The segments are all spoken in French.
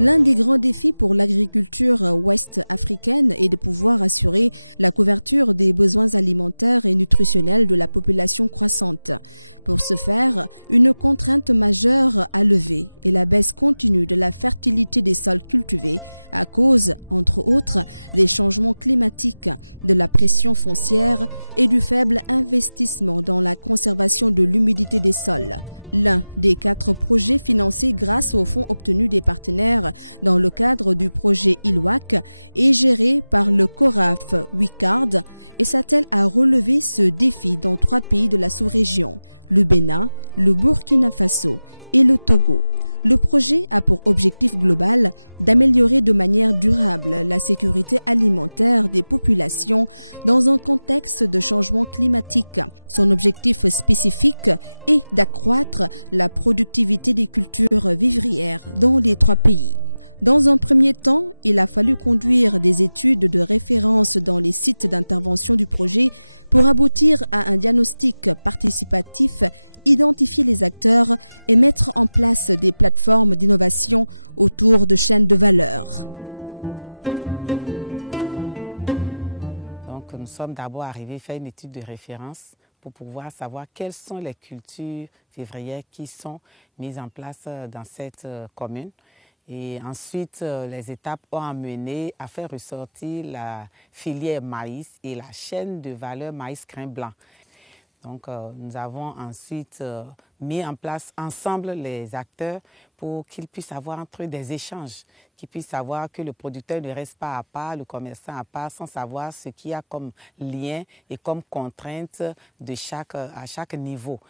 L'un des grands défis pour l'agriculture ouest africaine est de pouvoir assurer la couverture des besoins alimentaires et nutritionnels de la population croissante. Pour ce faire, une contrainte majeure à lever est la baisse continue de la fertilité des sols cultivés à cause, entre autres, des changements climatiques, de la pression foncière et du faible investissement dans la conservation de l'humidité des sols. L'un des 4 projets financés grâce aux fonds obtenus des partenaires dans le cadre du projet ILWAC est géré par le CORAF WICARD et s'attelle à relever ce défi dans 3 pays de la sous-région, le Bénin, le Burkina Faso et le Togo. Le projet a pour objectif global d'améliorer de manière durable la sécurité alimentaire des populations dans un contexte de changement climatique. Son objectif spécifique est d'accroître la productivité des cultures vivrières dans les 3 pays. Dans un premier temps, il a fallu conduire des études de référence dans les sites d'intervention du projet pour aboutir à un diagnostic participatif, identifier les acteurs et mettre en place des plateformes d'innovation autour de chaînes de valeur. Donc, nous sommes d'abord arrivés faire une étude de référence pour pouvoir savoir quelles sont les cultures vivrières qui sont mises en place dans cette commune. Et ensuite, les étapes ont amené à faire ressortir la filière maïs et la chaîne de valeur maïs-grain blanc. Donc, nous avons ensuite mis en place ensemble les acteurs pour qu'ils puissent avoir entre eux des échanges, qu'ils puissent savoir que le producteur ne reste pas à part, le commerçant à part, sans savoir ce qu'il y a comme lien et comme contrainte à chaque niveau.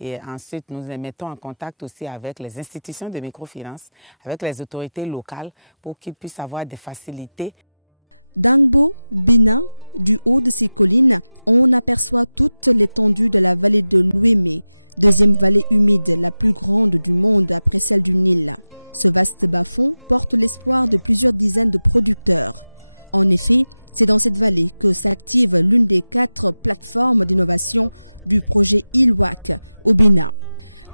Et ensuite, nous les mettons en contact aussi avec les institutions de microfinance, avec les autorités locales pour qu'ils puissent avoir des facilités. Dangbo, Bénin, du haut de ces collines, on aperçoit toute l'étendue de la vallée de l'Ouémé, deuxième vallée humide la plus grande du monde après celle du Nil. Ce vaste bas-fond porte l'espoir de plusieurs dizaines de producteurs. En effet, c'est dans cette vallée que s'active l'une des 4 plateformes d'innovation du projet ILWAC au Bénin.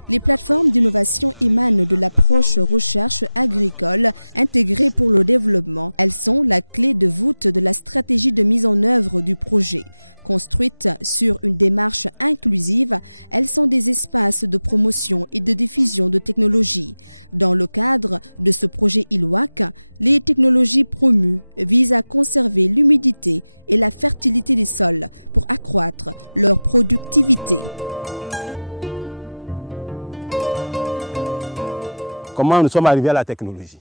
Les plateformes d'innovation émanent de l'approche recherche agricole intégrée pour le développement. Elles sont la clé de voûte de la stratégie de mise en œuvre du projet. Construites sur une démarche inclusive, elles sont des espaces de promotion et de diffusion de technologies. Dans le cadre de ce projet ILWAC, les technologies promues visent à conserver l'humidité et la fertilité des sols pour accroître leur productivité. Comment nous sommes arrivés à la technologie?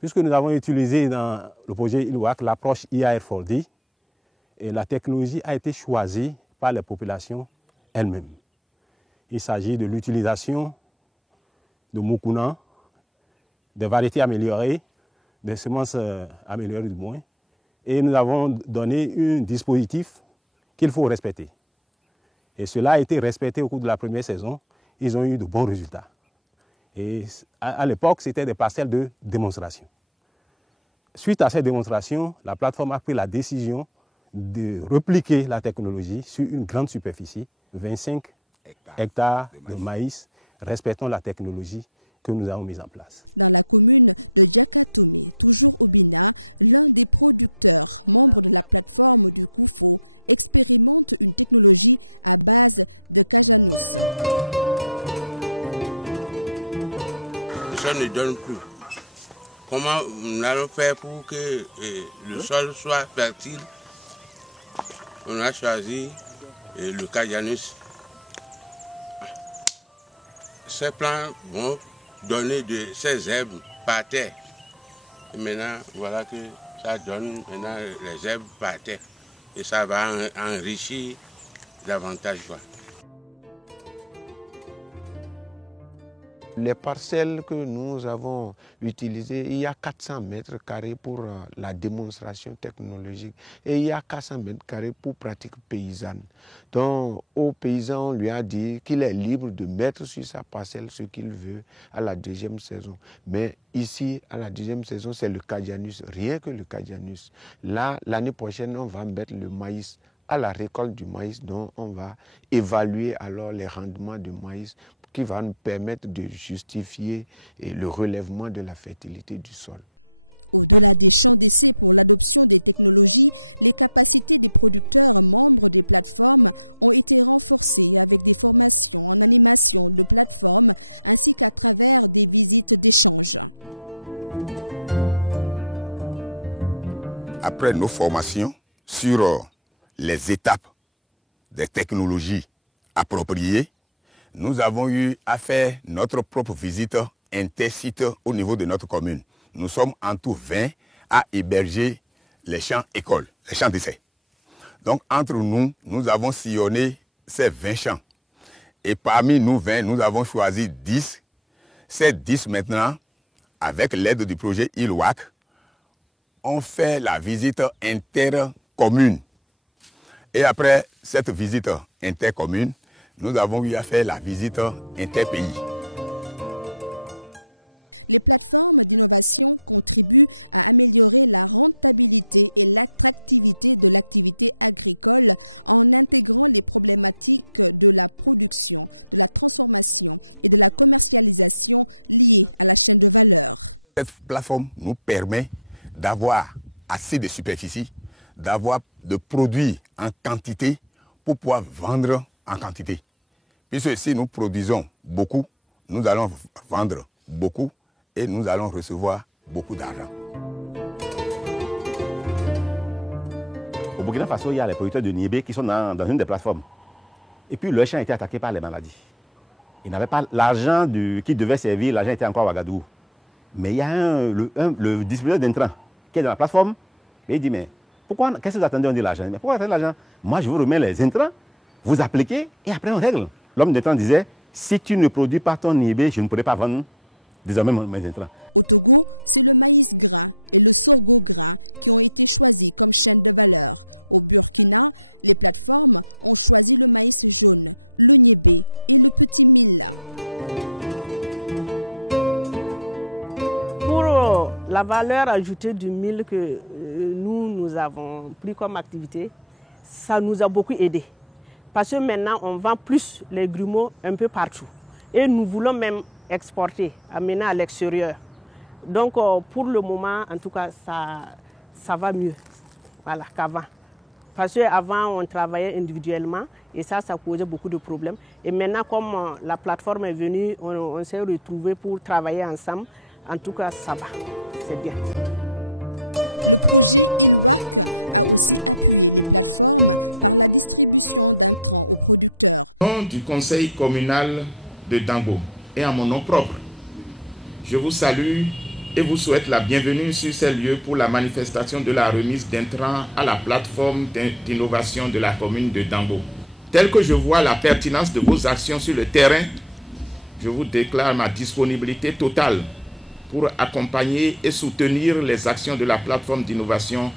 Puisque nous avons utilisé dans le projet ILWAC l'approche IAR4D, et la technologie a été choisie par les populations elles-mêmes. Il s'agit de l'utilisation de Mukuna, des variétés améliorées, des semences améliorées du moins, et nous avons donné un dispositif qu'il faut respecter. Et cela a été respecté au cours de la première saison. Ils ont eu de bons résultats. Et à l'époque, c'était des parcelles de démonstration. Suite à cette démonstration, la plateforme a pris la décision de repliquer la technologie sur une grande superficie, 25 hectares de maïs, respectant la technologie que nous avons mise en place. Dans la commune de Diakatome, toujours au Bénin, l'un des producteurs, membre de la plateforme du Koufo, expérimente une technologie à base de Cajanus. Ça ne donne plus. Comment nous allons faire pour que le sol soit fertile? On a choisi le Cajanus. Ces plants vont donner de ces herbes par terre. Et maintenant, voilà que ça donne maintenant les herbes par terre. Et ça va enrichir davantage, quoi. Les parcelles que nous avons utilisées, il y a 400 mètres carrés pour la démonstration technologique et il y a 400 mètres carrés pour pratique paysanne. Donc, au paysan, on lui a dit qu'il est libre de mettre sur sa parcelle ce qu'il veut à la deuxième saison. Mais ici, à la deuxième saison, c'est le Cajanus, rien que le Cajanus. Là, l'année prochaine, on va mettre le maïs à la récolte du maïs, dont on va évaluer alors les rendements du maïs qui va nous permettre de justifier le relèvement de la fertilité du sol. Au-delà des champs d'essai pour l'adoption des technologies, les capacités des producteurs membres des plateformes ont été renforcées avec des formations en animation de plateformes ainsi qu'à travers des visites d'échange. Après nos formations sur les étapes des technologies appropriées, nous avons eu à faire notre propre visite intersite au niveau de notre commune. Nous sommes en tout 20 à héberger les champs écoles, les champs d'essai. Donc entre nous, nous avons sillonné ces 20 champs. Et parmi nous 20, nous avons choisi 10. Ces 10 maintenant, avec l'aide du projet ILWAC, ont fait la visite intercommune. Et après cette visite intercommune, nous avons eu à faire la visite interpays. Les plateformes d'innovation contribuent à améliorer la rentabilité et l'attractivité de l'activité agricole en intégrant les problématiques de la production, de la transformation et de la commercialisation liées à la chaîne de valeur. Cette plateforme nous permet d'avoir assez de superficie, de produits en quantité pour pouvoir vendre en quantité. Puisque si nous produisons beaucoup, nous allons vendre beaucoup et nous allons recevoir beaucoup d'argent. Au Burkina Faso, il y a les producteurs de niébé qui sont dans une des plateformes. Et puis leur champ a été attaqué par les maladies. Ils n'avaient pas l'argent qui devait servir, l'argent était encore à Ouagadougou. Mais il y a le distributeur d'intrants qui est dans la plateforme, et il dit, mais pourquoi, qu'est-ce que vous attendez, on dit l'argent? Mais pourquoi attendez l'argent? Moi, je vous remets les intrants, vous appliquez, et après on règle. L'homme d'intrants disait, si tu ne produis pas ton niébé, je ne pourrai pas vendre désormais mes intrants. Au Togo, c'est le maïs gras et le sorgho gras qui ont été choisis comme chaîne de valeur. Au Burkina, les plateformes ont choisi le maïs jaune, le niébé et le petit mil. Pour la valeur ajoutée du mil que nous avons pris comme activité, ça nous a beaucoup aidé. Parce que maintenant, on vend plus les grumeaux un peu partout. Et nous voulons même exporter, amener à l'extérieur. Donc, pour le moment, en tout cas, ça va mieux qu'avant. Parce qu'avant, on travaillait individuellement et ça causait beaucoup de problèmes. Et maintenant, comme la plateforme est venue, on s'est retrouvés pour travailler ensemble. En tout cas, ça va. C'est bien. Le projet ILWAC a aussi appuyé les plateformes par la distribution d'intrants aux producteurs. Au nom du conseil communal de Dango et à mon nom propre, je vous salue et vous souhaite la bienvenue sur ces lieux pour la manifestation de la remise d'intrants à la plateforme d'innovation de la commune de Dango. Tel que je vois la pertinence de vos actions sur le terrain, je vous déclare ma disponibilité totale pour accompagner et soutenir les actions de la plateforme d'innovation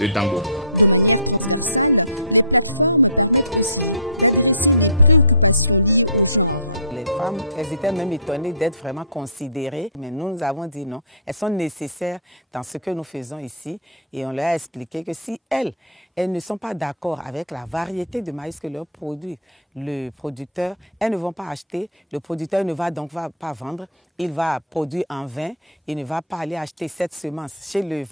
de Dango. De manière transversale, les plateformes permettent aussi d'adresser les préoccupations liées au genre. Les femmes, elles étaient même étonnées d'être vraiment considérées, mais nous avons dit non, elles sont nécessaires dans ce que nous faisons ici et on leur a expliqué que si elles ne sont pas d'accord avec la variété de maïs que leur produit le producteur, elles ne vont pas acheter, le producteur ne va donc pas vendre, il va produire en vain, il ne va pas aller acheter cette semence chez le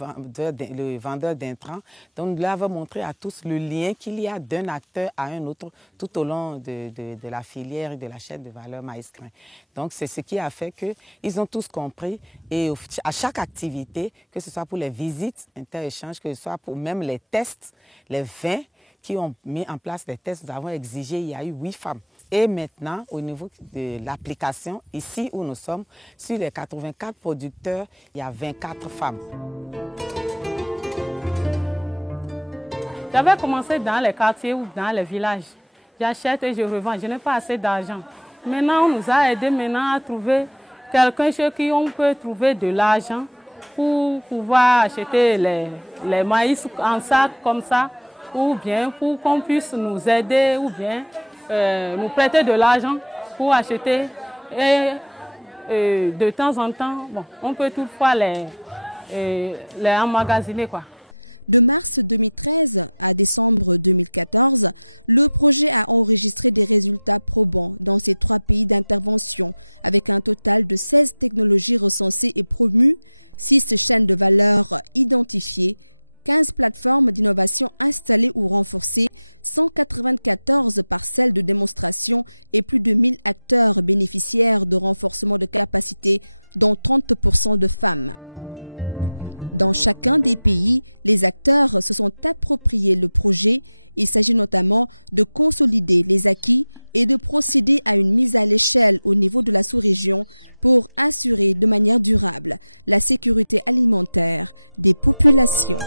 vendeur d'intrants. Donc nous leur avons montré à tous le lien qu'il y a d'un acteur à un autre tout au long de la filière et de la chaîne de valeur maïs-grain. Donc c'est ce qui a fait qu'ils ont tous compris et à chaque activité, que ce soit pour les visites inter-échanges, que ce soit pour même les tests, les 20 qui ont mis en place les tests, nous avons exigé, il y a eu 8 femmes. Et maintenant, au niveau de l'application, ici où nous sommes, sur les 84 producteurs, il y a 24 femmes. J'avais commencé dans les quartiers ou dans les villages. J'achète et je revends, je n'ai pas assez d'argent. Maintenant, on nous a aidés à trouver quelqu'un chez qui on peut trouver de l'argent pour pouvoir acheter les maïs en sac comme ça, ou bien pour qu'on puisse nous aider, ou bien nous prêter de l'argent pour acheter. Et de temps en temps, bon, on peut toutefois les emmagasiner, quoi. De mars 2013 à décembre 2014, le projet a enregistré des résultats probants dans ces 3 pays d'intervention, avec un total de 16 technologies recensées et promues, 6 chaînes de valeur identifiées, 15 plateformes d'innovation installées ou renforcées, 194 parcelles de démonstration et plus de 1000 acteurs bénéficiaires de renforcement de capacité, dont 30% de femmes. Dans chacun des pays, les acteurs se sont appropriés le projet. Il s'agit notamment de consolider les acquis et de procéder à une mise à l'échelle au niveau de la sous-région pour assurer de manière durable la sécurité alimentaire des populations.